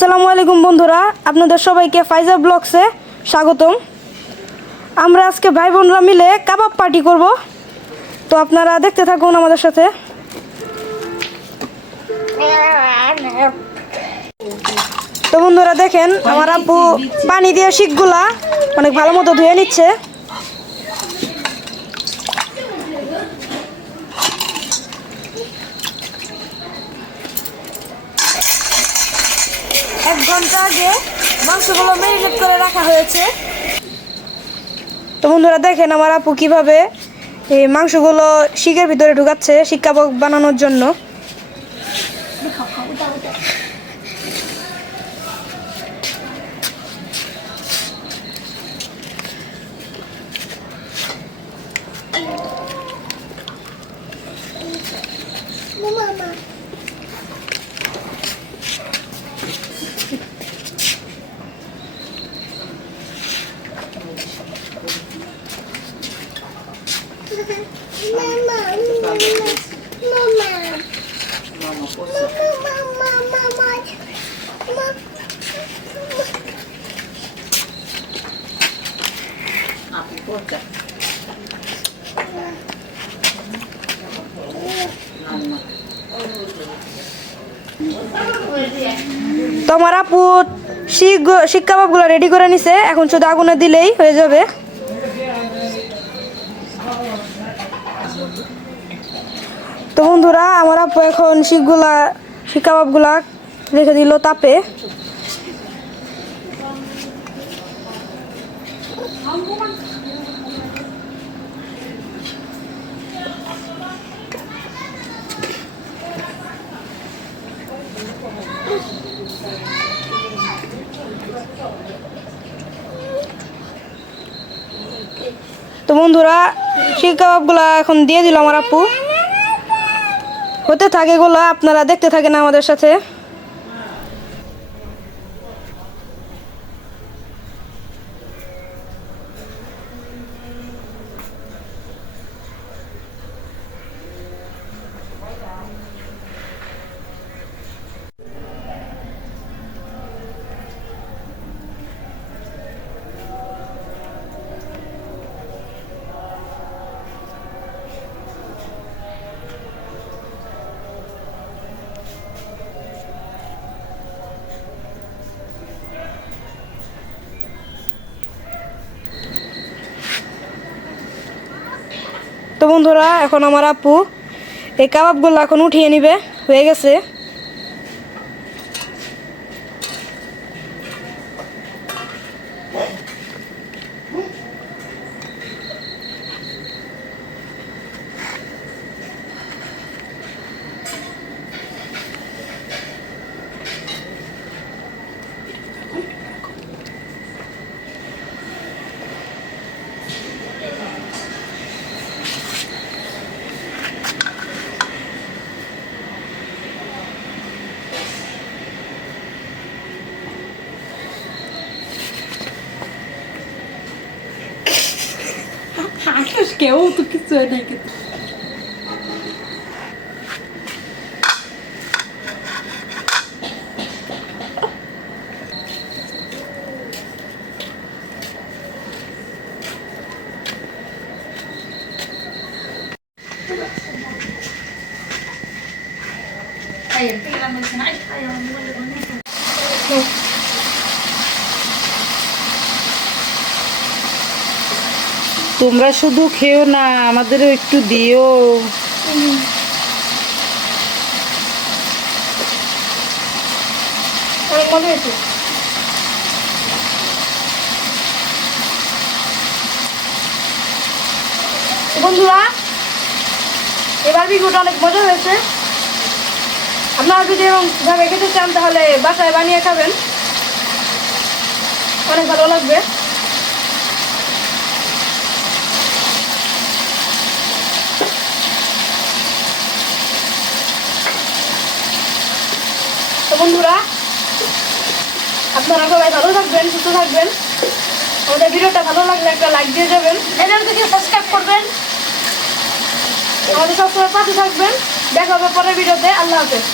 আসসালামু আলাইকুম বন্ধুরা, আপনাদের সবাইকে ফাইজা ব্লগসে স্বাগতম। আমরা আজকে ভাই বোনরা মিলে কাবাব পার্টি করব। তো আপনারা দেখতে থাকুন আমাদের সাথে। তো বন্ধুরা দেখেন, আমার আপু পানি দিয়ে শিকগুলা অনেক ভালো মতো ধুয়ে নিচ্ছে। ঘণ্টা আগে মাংসগুলো ম্যারিনেট করে রাখা হয়েছে। তো বন্ধুরা দেখেন আমার আপু কীভাবে এই মাংসগুলো শিখের ভিতরে ঢুকাচ্ছে শিক্ষাবক বানানোর জন্য। তো আমার আপু শিক কাবাবগুলো রেডি করে নিছে। এখন শুধু আগুনে দিলেই হয়ে যাবে। তো বন্ধুরা আমার আপু এখন শিখগুলা শিক কাবাবগুলা রেখে দিল তাপে। তো বন্ধুরা শিক কাবাবগুলো এখন দিয়ে দিল আমার আপু। হতে থাকে এগুলো, আপনারা দেখতে থাকেন আমাদের সাথে। তো বন্ধুরা এখন আমার আপু এই কাবাবগুলো এখন উঠিয়ে নিবে। হয়ে গেছে। acho que söyle git. Hayır, bir an için aç তোমরা শুধু খেও না, আমাদেরও একটু দিও। বন্ধুরা, এবার ভিডিওটা অনেক মজা হয়েছে। আপনারা যদি এরকম ভাবে খেতে চান, তাহলে বাসায় বানিয়ে খাবেন। অনেক ভালো লাগবে। বন্ধুরা, আপনারা সবাই ভালো থাকবেন, সুস্থ থাকবেন। আমাদের ভিডিওটা ভালো লাগলে একটা লাইক দিয়ে যাবেন চ্যানেলটিকে সাবস্ক্রাইব করবেন। আমাদের সবসময় পাশে থাকবেন। দেখা হবে পরের ভিডিওতে। আল্লাহ হাফেজ।